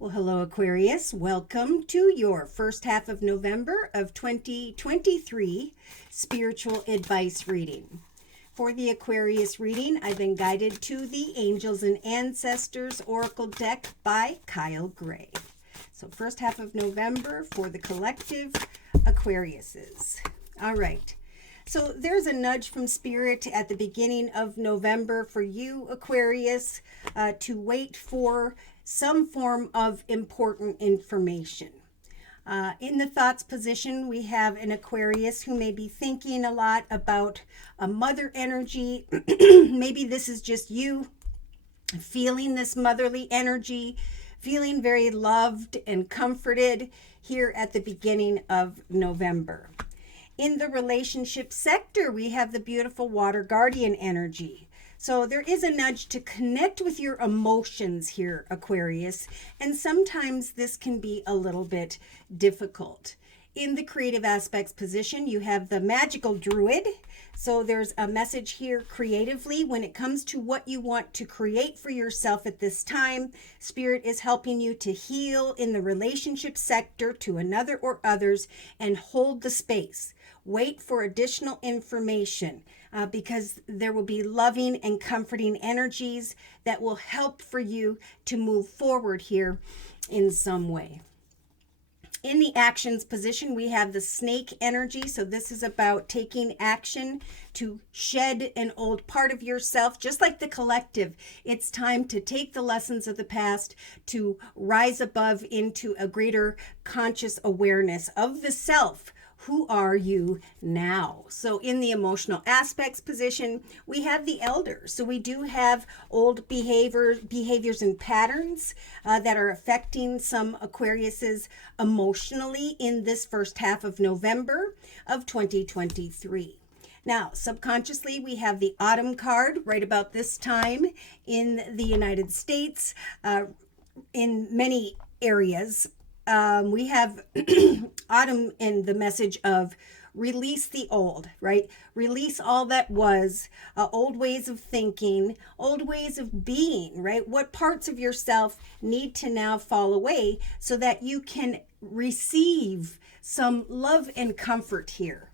Well, hello, Aquarius. Welcome to your first half of November of 2023 spiritual advice reading. For the Aquarius reading, I've been guided to the Angels and Ancestors Oracle deck by Kyle Gray. So, first half of November for the collective Aquariuses. All right. So there's a nudge from Spirit at the beginning of November for you, Aquarius, to wait for some form of important information. In the thoughts position, we have an Aquarius who may be thinking a lot about a mother energy. Maybe this is just you feeling this motherly energy, feeling very loved and comforted here at the beginning of November. In the relationship sector, we have the beautiful water guardian energy. So there is a nudge to connect with your emotions here, Aquarius, and sometimes this can be a little bit difficult. In the creative aspects position, you have the magical druid. So there's a message here creatively when it comes to what you want to create for yourself at this time. Spirit is helping you to heal in the relationship sector to another or others and hold the space. Wait for additional information because there will be loving and comforting energies that will help for you to move forward here in some way. In the actions position, we have the snake energy. So this is about taking action to shed an old part of yourself, just like the collective. It's time to take the lessons of the past to rise above into a greater conscious awareness of the self. Who are you now? So in the emotional aspects position, we have the elders. So we do have old behaviors and patterns that are affecting some Aquariuses emotionally in this first half of November of 2023. Now, subconsciously, we have the autumn card right about this time in the United States, in many areas. We have autumn and the message of release the old, right? Release all that was, old ways of thinking, old ways of being, right? What parts of yourself need to now fall away so that you can receive some love and comfort here.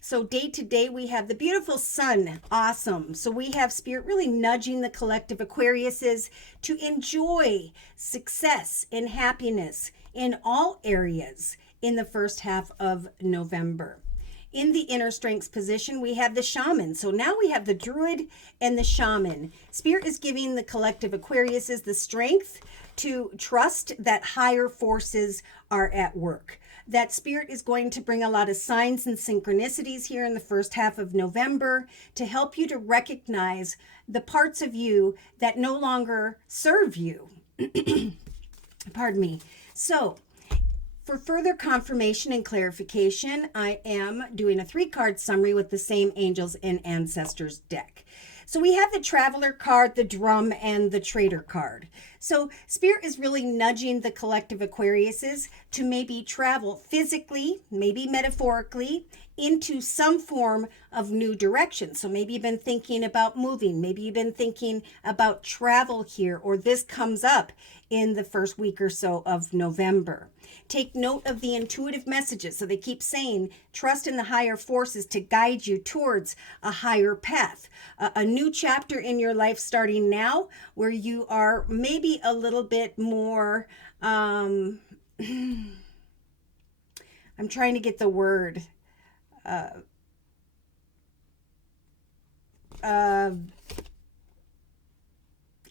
So day to day, we have the beautiful sun. Awesome. So we have Spirit really nudging the collective Aquariuses to enjoy success and happiness in all areas in the first half of November. In the inner strengths position, we have the shaman. So now we have the druid and the shaman. Spirit is giving the collective Aquariuses the strength to trust that higher forces are at work. That Spirit is going to bring a lot of signs and synchronicities here in the first half of November to help you to recognize the parts of you that no longer serve you. Pardon me. So, for further confirmation and clarification, I am doing a 3-card summary with the same Angels and Ancestors deck. So we have the Traveler card, the Drum, and the Trader card. So Spirit is really nudging the collective Aquariuses to maybe travel physically, maybe metaphorically, into some form of new direction. So maybe you've been thinking about moving. Maybe you've been thinking about travel here, or this comes up in the first week or so of November. Take note of the intuitive messages. So they keep saying, trust in the higher forces to guide you towards a higher path, a new chapter in your life starting now where you are maybe a little bit more, I'm trying to get the word,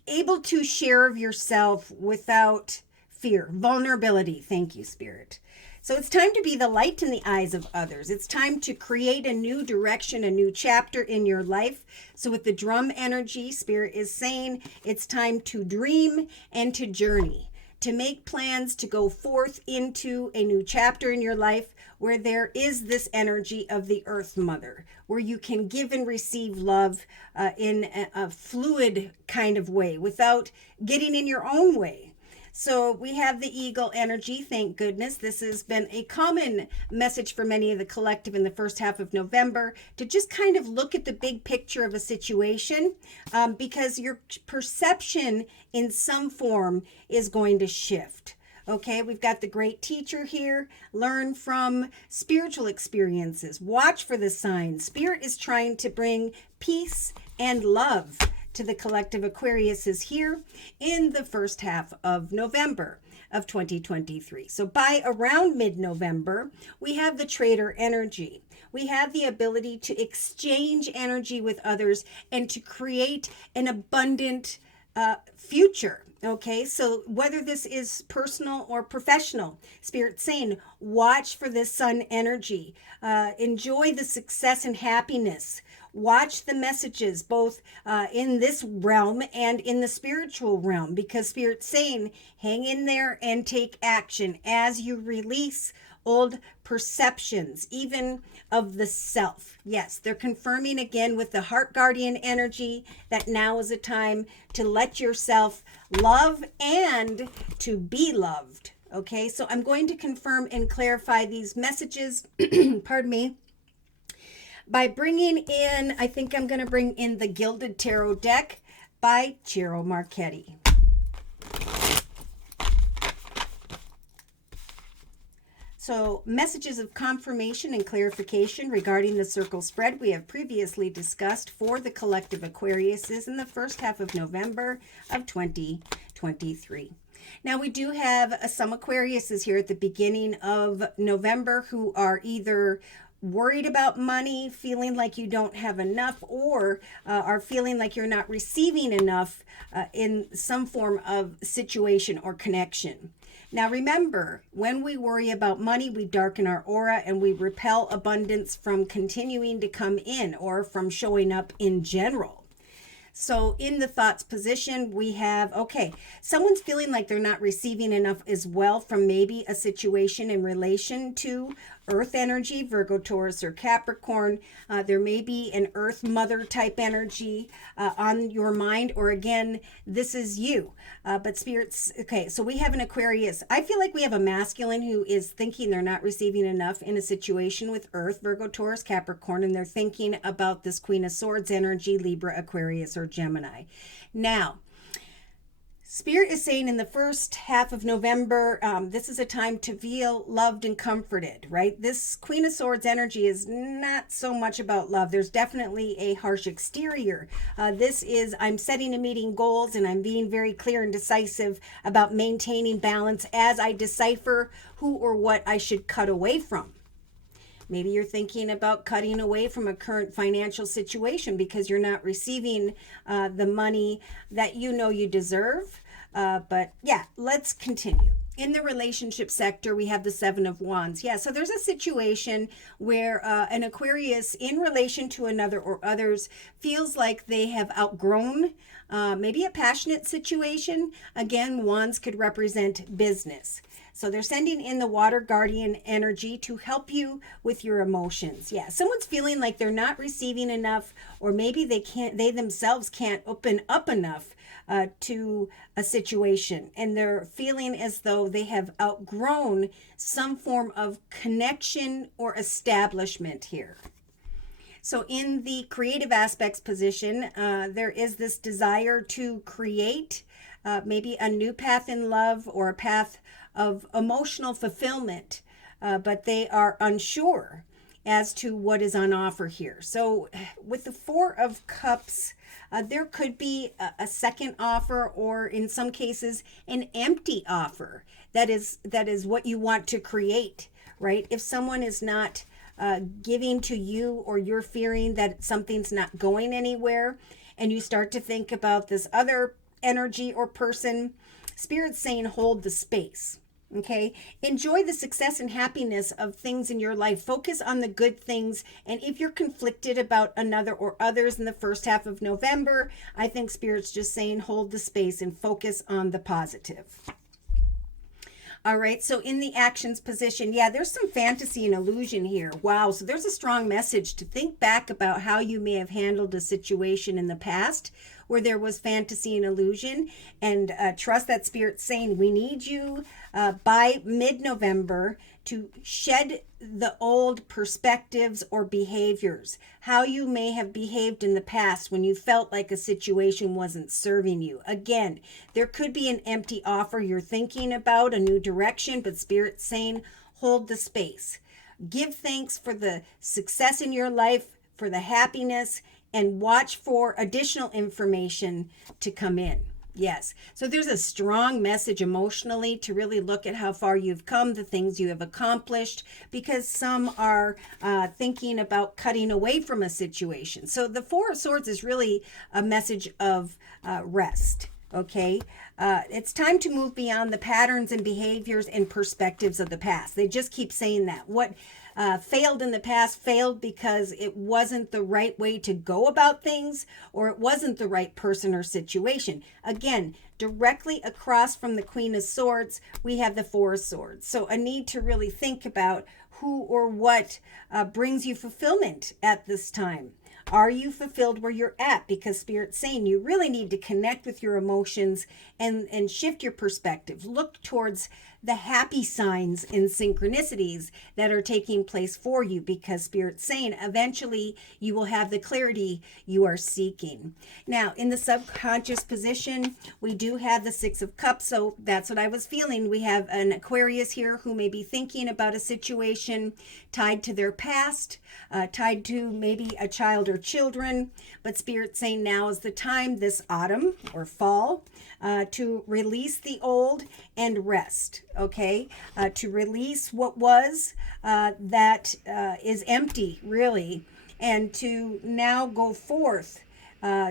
able to share of yourself without fear, vulnerability. Thank you, Spirit. So it's time to be the light in the eyes of others. It's time to create a new direction, a new chapter in your life. So with the drum energy, Spirit is saying it's time to dream and to journey, to make plans to go forth into a new chapter in your life where there is this energy of the Earth Mother, where you can give and receive love in a fluid kind of way without getting in your own way. So we have the eagle energy. Thank goodness. This has been a common message for many of the collective in the first half of November to just kind of look at the big picture of a situation, because your perception in some form is going to shift. Okay, we've got the great teacher here. Learn from spiritual experiences. Watch for the signs. Spirit is trying to bring peace and love to the collective Aquariuses here in the first half of November of 2023. So by around mid-November, we have the trader energy. We have the ability to exchange energy with others and to create an abundant future. Okay, so whether this is personal or professional, Spirit's saying, watch for this sun energy. Enjoy the success and happiness. Watch the messages both in this realm and in the spiritual realm, because Spirit's saying, hang in there and take action as you release old perceptions, even of the self. Yes, they're confirming again with the heart guardian energy that now is a time to let yourself love and to be loved. Okay, so I'm going to confirm and clarify these messages, pardon me, by bringing in, I think I'm going to bring in the Gilded Tarot deck by Ciro Marchetti. So messages of confirmation and clarification regarding the circle spread we have previously discussed for the collective Aquariuses in the first half of November of 2023. Now we do have some Aquariuses here at the beginning of November who are either worried about money, feeling like you don't have enough, or are feeling like you're not receiving enough in some form of situation or connection. Now remember, when we worry about money, we darken our aura and we repel abundance from continuing to come in or from showing up in general. So in the thoughts position, we have, okay, someone's feeling like they're not receiving enough as well from maybe a situation in relation to earth energy, Virgo, Taurus, or Capricorn. There may be an earth mother type energy on your mind, or again, this is you. But spirits, okay, so we have an Aquarius. I feel like we have a masculine who is thinking they're not receiving enough in a situation with earth, Virgo, Taurus, Capricorn, and they're thinking about this Queen of Swords energy, Libra, Aquarius, or Gemini. Now, Spirit is saying in the first half of November, this is a time to feel loved and comforted, right? This Queen of Swords energy is not so much about love. There's definitely a harsh exterior. This is, I'm setting and meeting goals, and I'm being very clear and decisive about maintaining balance as I decipher who or what I should cut away from. Maybe you're thinking about cutting away from a current financial situation because you're not receiving the money that you know you deserve. But yeah, let's continue. In the relationship sector, we have the Seven of Wands. Yeah, so there's a situation where an Aquarius in relation to another or others feels like they have outgrown maybe a passionate situation. Again, Wands could represent business. So they're sending in the water guardian energy to help you with your emotions. Yeah, someone's feeling like they're not receiving enough, or maybe they themselves can't open up enough to a situation, and they're feeling as though they have outgrown some form of connection or establishment here. So in the creative aspects position, there is this desire to create maybe a new path in love or a path of emotional fulfillment, but they are unsure as to what is on offer here. So with the Four of Cups, there could be a second offer, or in some cases an empty offer that is what you want to create, right? If someone is not giving to you, or you're fearing that something's not going anywhere, and you start to think about this other energy or person, Spirit's saying hold the space. Okay, enjoy the success and happiness of things in your life. Focus on the good things. And if you're conflicted about another or others in the first half of November, I think Spirit's just saying hold the space and focus on the positive. All right, so in the actions position, yeah, there's some fantasy and illusion here. Wow, so there's a strong message to think back about how you may have handled a situation in the past where there was fantasy and illusion. And trust that Spirit's saying, we need you by mid-November to shed the old perspectives or behaviors, how you may have behaved in the past when you felt like a situation wasn't serving you. Again, there could be an empty offer you're thinking about, a new direction, but Spirit's saying, hold the space. Give thanks for the success in your life, for the happiness, and watch for additional information to come in. Yes. So there's a strong message emotionally to really look at how far you've come, the things you have accomplished, because some are thinking about cutting away from a situation. So the Four of Swords is really a message of rest. Okay. It's time to move beyond the patterns and behaviors and perspectives of the past. They just keep saying that. What failed in the past failed because it wasn't the right way to go about things, or it wasn't the right person or situation. Again, directly across from the Queen of Swords, we have the Four of Swords. So a need to really think about who or what brings you fulfillment at this time. Are you fulfilled where you're at? Because Spirit's saying you really need to connect with your emotions and shift your perspective. Look towards the happy signs and synchronicities that are taking place for you, because Spirit's saying eventually you will have the clarity you are seeking. Now, in the subconscious position, we do have the Six of Cups. So that's what I was feeling. We have an Aquarius here who may be thinking about a situation tied to their past, tied to maybe a child or children. But Spirit's saying now is the time, this autumn or fall, to release the old and rest. Okay, to release what was that is empty, really, and to now go forth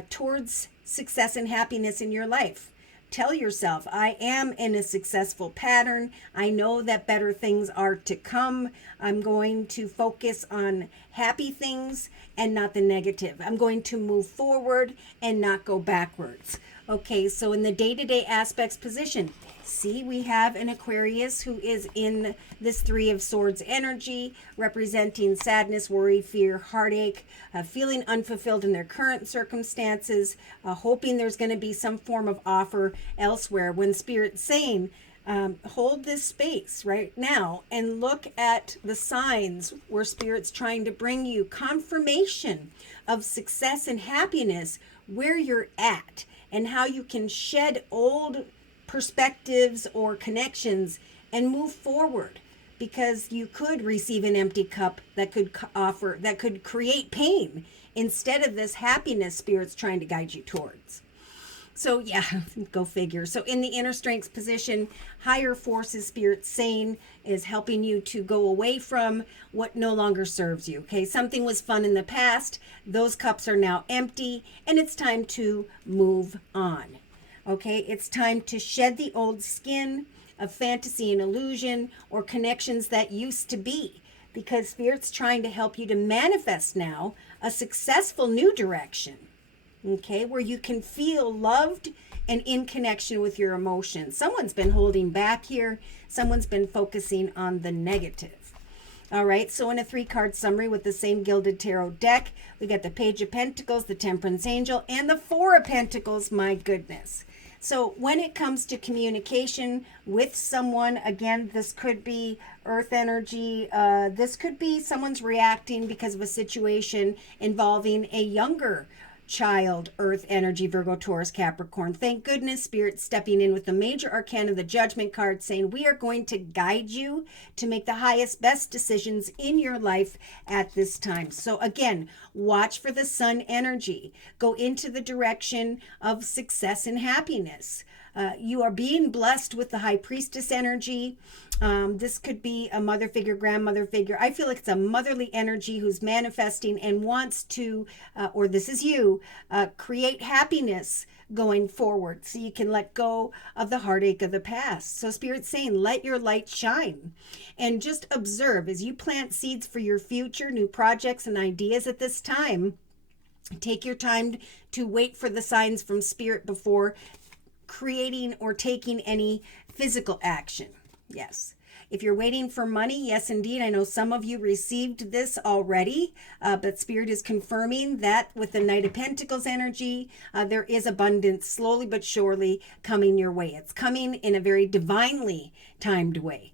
towards success and happiness in your life. Tell yourself, I am in a successful pattern. I know that better things are to come. I'm going to focus on happy things and not the negative. I'm going to move forward and not go backwards. Okay, so in the day-to-day aspects position, see, we have an Aquarius who is in this Three of Swords energy, representing sadness, worry, fear, heartache, feeling unfulfilled in their current circumstances, hoping there's going to be some form of offer elsewhere. When Spirit's saying, hold this space right now and look at the signs where Spirit's trying to bring you confirmation of success and happiness where you're at, and how you can shed old perspectives or connections and move forward, because you could receive an empty cup that could create pain instead of this happiness Spirit's trying to guide you towards. So yeah, go figure. So in the inner strengths position, higher forces, Spirit's saying, is helping you to go away from what no longer serves you. Okay, something was fun in the past. Those cups are now empty, and it's time to move on. Okay, it's time to shed the old skin of fantasy and illusion or connections that used to be, because Spirit's trying to help you to manifest now a successful new direction. Okay, where you can feel loved and in connection with your emotions. Someone's been holding back here. Someone's been focusing on the negative. All right, so in a 3-card summary with the same Gilded Tarot deck, we got the Page of Pentacles, the Temperance Angel, and the Four of Pentacles. My goodness. So when it comes to communication with someone, again, this could be earth energy. This could be someone's reacting because of a situation involving a younger child, earth energy, Virgo, Taurus, Capricorn. Thank goodness Spirit stepping in with the major arcana, the Judgment card, saying we are going to guide you to make the highest, best decisions in your life at this time. So again, watch for the Sun energy. Go into the direction of success and happiness. You are being blessed with the High Priestess energy. This could be a mother figure, grandmother figure. I feel like it's a motherly energy who's manifesting and wants to, or this is you, create happiness going forward so you can let go of the heartache of the past. So Spirit's saying, let your light shine, and just observe as you plant seeds for your future, new projects and ideas at this time. Take your time to wait for the signs from Spirit before creating or taking any physical action. Yes. If you're waiting for money, yes, indeed. I know some of you received this already, but Spirit is confirming that with the Knight of Pentacles energy, there is abundance slowly but surely coming your way. It's coming in a very divinely timed way.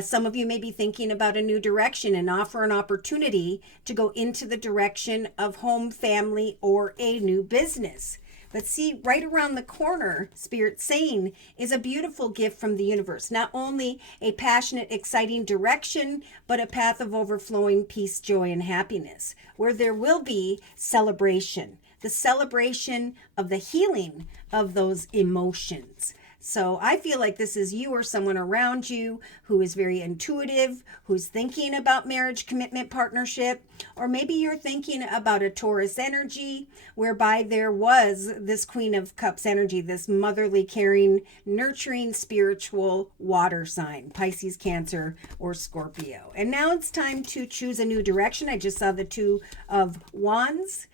Some of you may be thinking about a new direction and offer an opportunity to go into the direction of home, family, or a new business. But see, right around the corner, Spirit's saying, is a beautiful gift from the universe. Not only a passionate, exciting direction, but a path of overflowing peace, joy, and happiness, where there will be celebration, the celebration of the healing of those emotions. So I feel like this is you or someone around you who is very intuitive, who's thinking about marriage, commitment, partnership, or maybe you're thinking about a Taurus energy whereby there was this Queen of Cups energy, this motherly, caring, nurturing, spiritual water sign, Pisces, Cancer, or Scorpio. And now it's time to choose a new direction. I just saw the Two of Wands.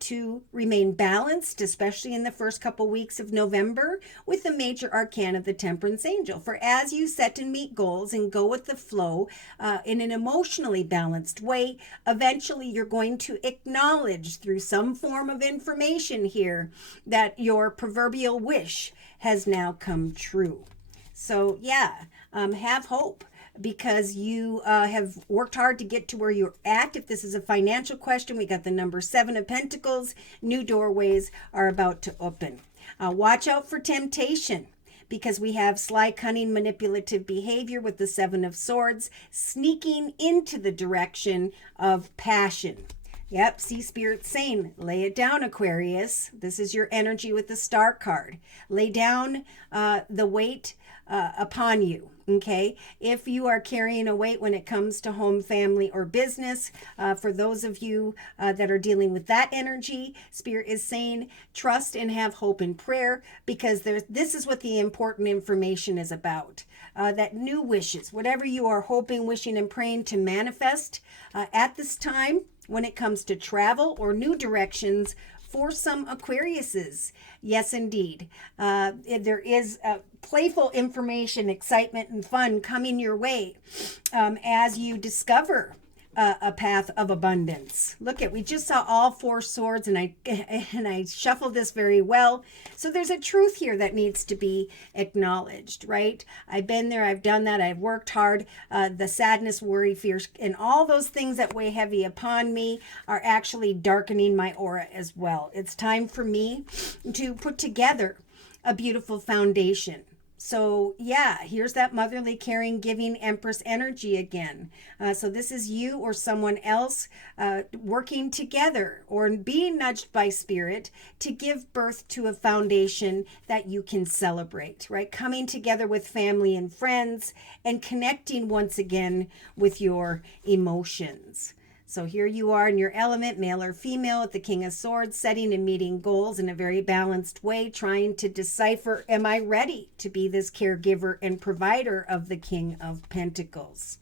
To remain balanced, especially in the first couple weeks of November, with the major arcana of the Temperance Angel. For as you set and meet goals and go with the flow in an emotionally balanced way, eventually you're going to acknowledge through some form of information here that your proverbial wish has now come true. So yeah, have hope, because you have worked hard to get to where you're at. If this is a financial question, we got the number 7 of Pentacles. New doorways are about to open. Watch out for temptation, because we have sly, cunning, manipulative behavior with the 7 of Swords sneaking into the direction of passion. Yep, see Spirit saying, lay it down, Aquarius. This is your energy with the Star card. Lay down the weight upon you. Okay, if you are carrying a weight when it comes to home, family, or business, for those of you that are dealing with that energy, Spirit is saying trust and have hope and prayer, because this is what the important information is about. That new wishes, whatever you are hoping, wishing, and praying to manifest at this time when it comes to travel or new directions for some Aquariuses. Yes, indeed. There is playful information, excitement, and fun coming your way as you discover a path of abundance. Look at, we just saw all 4 swords, and I shuffled this very well. So there's a truth here that needs to be acknowledged, right? I've been there, I've done that, I've worked hard. The sadness, worry, fears, and all those things that weigh heavy upon me are actually darkening my aura as well. It's time for me to put together a beautiful foundation. So yeah, here's that motherly, caring, giving Empress energy again. So this is you or someone else working together or being nudged by Spirit to give birth to a foundation that you can celebrate, right? Coming together with family and friends and connecting once again with your emotions. So here you are in your element, male or female, with the King of Swords, setting and meeting goals in a very balanced way, trying to decipher, am I ready to be this caregiver and provider of the King of Pentacles?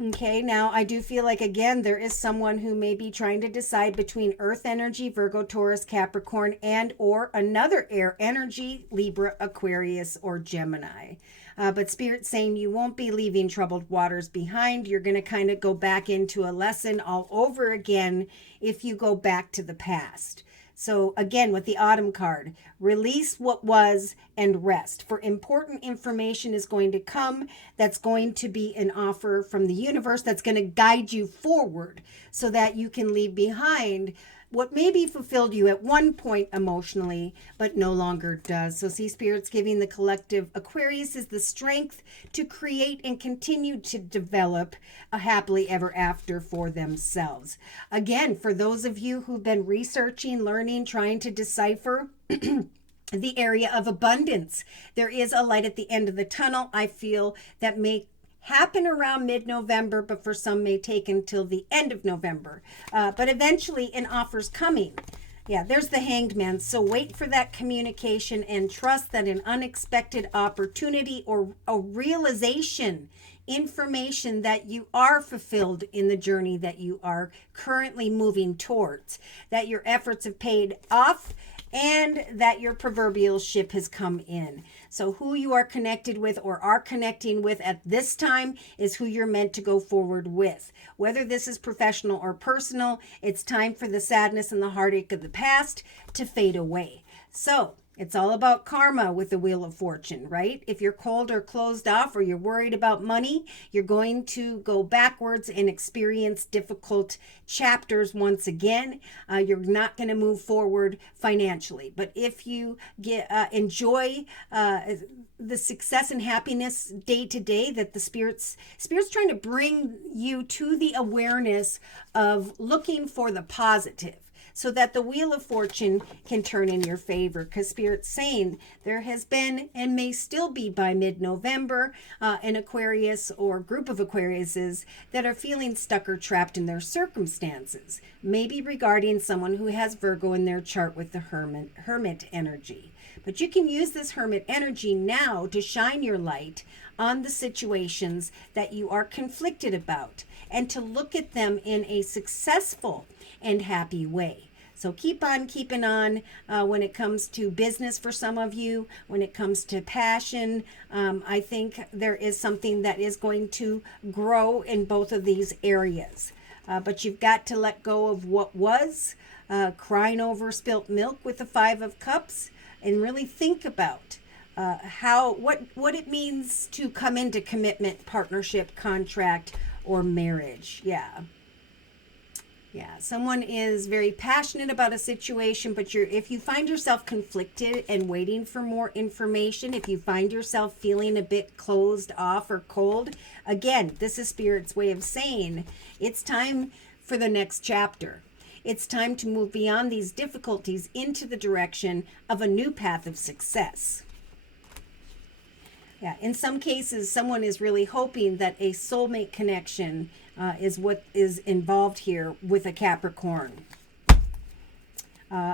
Okay, now I do feel like, again, there is someone who may be trying to decide between Earth energy, Virgo, Taurus, Capricorn, and or another air energy, Libra, Aquarius, or Gemini. But Spirit's saying you won't be leaving troubled waters behind. You're going to kind of go back into a lesson all over again if you go back to the past. So again, with the Autumn card, release what was and rest. For important information is going to come. That's going to be an offer from the universe that's going to guide you forward so that you can leave behind what maybe fulfilled you at one point emotionally, but no longer does. So see, Spirit's giving the collective Aquarius is the strength to create and continue to develop a happily ever after for themselves. Again, for those of you who've been researching, learning, trying to decipher the area of abundance, there is a light at the end of the tunnel. I feel that may happen around mid-November, but for some may take until the end of November. But eventually an offer's coming. Yeah, there's the Hanged Man. So wait for that communication and trust that an unexpected opportunity or a realization, information that you are fulfilled in the journey that you are currently moving towards, that your efforts have paid off, and that your proverbial ship has come in. So who you are connected with or are connecting with at this time is who you're meant to go forward with. Whether this is professional or personal, it's time for the sadness and the heartache of the past to fade away. So it's all about karma with the Wheel of Fortune, right? If you're cold or closed off or you're worried about money, you're going to go backwards and experience difficult chapters once again. You're not going to move forward financially. But if you enjoy the success and happiness day to day that the spirit's trying to bring you to the awareness of looking for the positive, so that the Wheel of Fortune can turn in your favor. Because Spirit's saying there has been and may still be by mid-November an Aquarius or group of Aquariuses that are feeling stuck or trapped in their circumstances, maybe regarding someone who has Virgo in their chart with the Hermit energy. But you can use this Hermit energy now to shine your light on the situations that you are conflicted about and to look at them in a successful and happy way. So keep on keeping on when it comes to business for some of you, when it comes to passion. I think there is something that is going to grow in both of these areas. But you've got to let go of what was, crying over spilt milk with the Five of Cups, and really think about what it means to come into commitment, partnership, contract, or marriage. Yeah, someone is very passionate about a situation, but if you find yourself conflicted and waiting for more information, if you find yourself feeling a bit closed off or cold, again, this is Spirit's way of saying it's time for the next chapter. It's time to move beyond these difficulties into the direction of a new path of success. Yeah, in some cases, someone is really hoping that a soulmate connection is what is involved here with a Capricorn.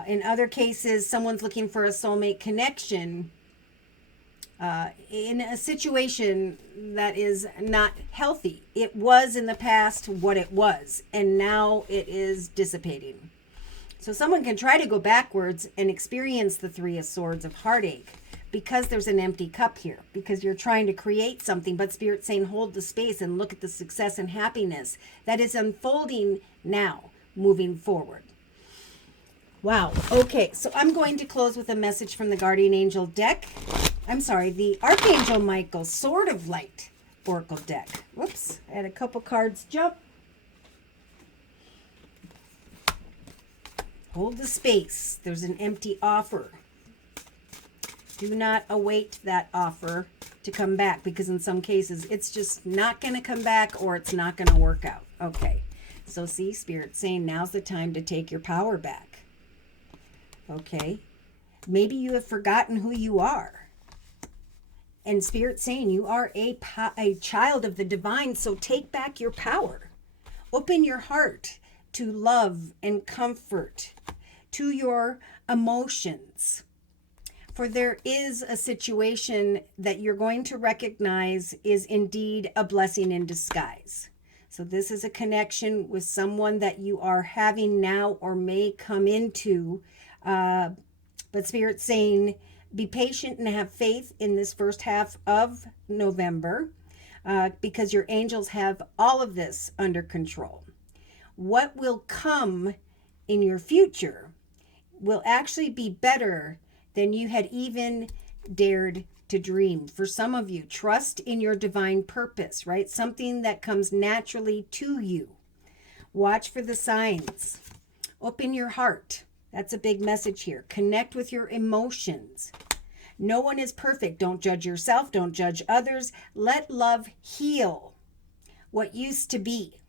In other cases, someone's looking for a soulmate connection in a situation that is not healthy. It was in the past what it was, and now it is dissipating. So someone can try to go backwards and experience the Three of Swords of heartache, because there's an empty cup here, because you're trying to create something, but Spirit's saying hold the space and look at the success and happiness that is unfolding now, moving forward. Wow. Okay, so I'm going to close with a message from the Guardian Angel deck. I'm sorry, the Archangel Michael Sword of Light Oracle deck. Whoops, I had a couple cards jump. Hold the space. There's an empty offer. Do not await that offer to come back, because in some cases it's just not going to come back or it's not going to work out. Okay, so see, Spirit saying now's the time to take your power back. Okay, maybe you have forgotten who you are. And Spirit saying you are a child of the divine, so take back your power. Open your heart to love and comfort, to your emotions. For there is a situation that you're going to recognize is indeed a blessing in disguise. So this is a connection with someone that you are having now or may come into. But Spirit's saying be patient and have faith in this first half of November because your angels have all of this under control. What will come in your future will actually be better than you had even dared to dream. For some of you, trust in your divine purpose, right? Something that comes naturally to you. Watch for the signs. Open your heart. That's a big message here. Connect with your emotions. No one is perfect. Don't judge yourself. Don't judge others. Let love heal what used to be.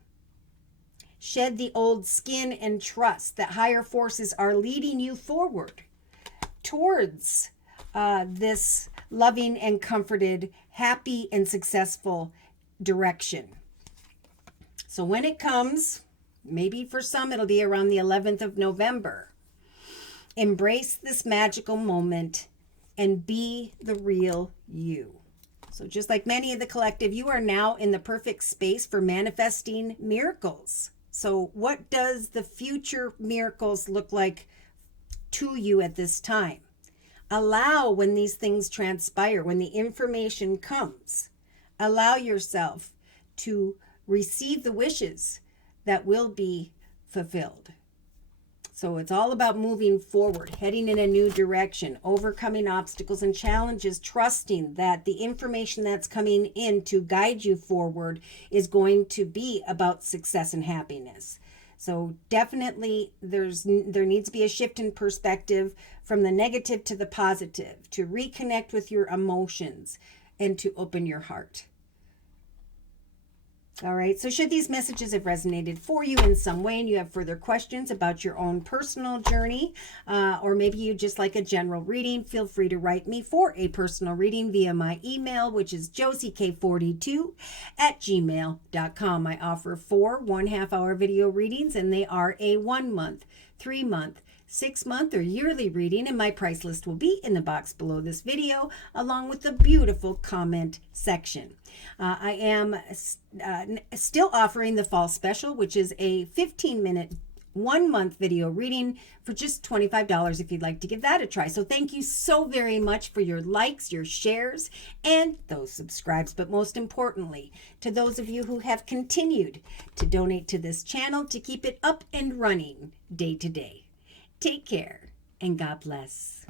Shed the old skin and trust that higher forces are leading you forward towards this loving and comforted, happy and successful direction. So when it comes, maybe for some it'll be around the 11th of November, embrace this magical moment and be the real you. So just like many of the collective, you are now in the perfect space for manifesting miracles. So what does the future miracles look like to you at this time. Allow when these things transpire, when the information comes, allow yourself to receive the wishes that will be fulfilled. So it's all about moving forward, heading in a new direction, overcoming obstacles and challenges, trusting that the information that's coming in to guide you forward is going to be about success and happiness. So definitely there needs to be a shift in perspective from the negative to the positive, to reconnect with your emotions and to open your heart. All right, so should these messages have resonated for you in some way and you have further questions about your own personal journey, or maybe you just like a general reading, feel free to write me for a personal reading via my email, which is josiek42@gmail.com. I offer 4 1/2-hour video readings, and they are a 1 month, 3 month, 6 month, or yearly reading, and my price list will be in the box below this video, along with the beautiful comment section. I am still offering the fall special, which is a 15-minute 1 month video reading for just $25 if you'd like to give that a try. So thank you so very much for your likes, your shares, and those subscribes. But most importantly, to those of you who have continued to donate to this channel to keep it up and running day to day. Take care and God bless.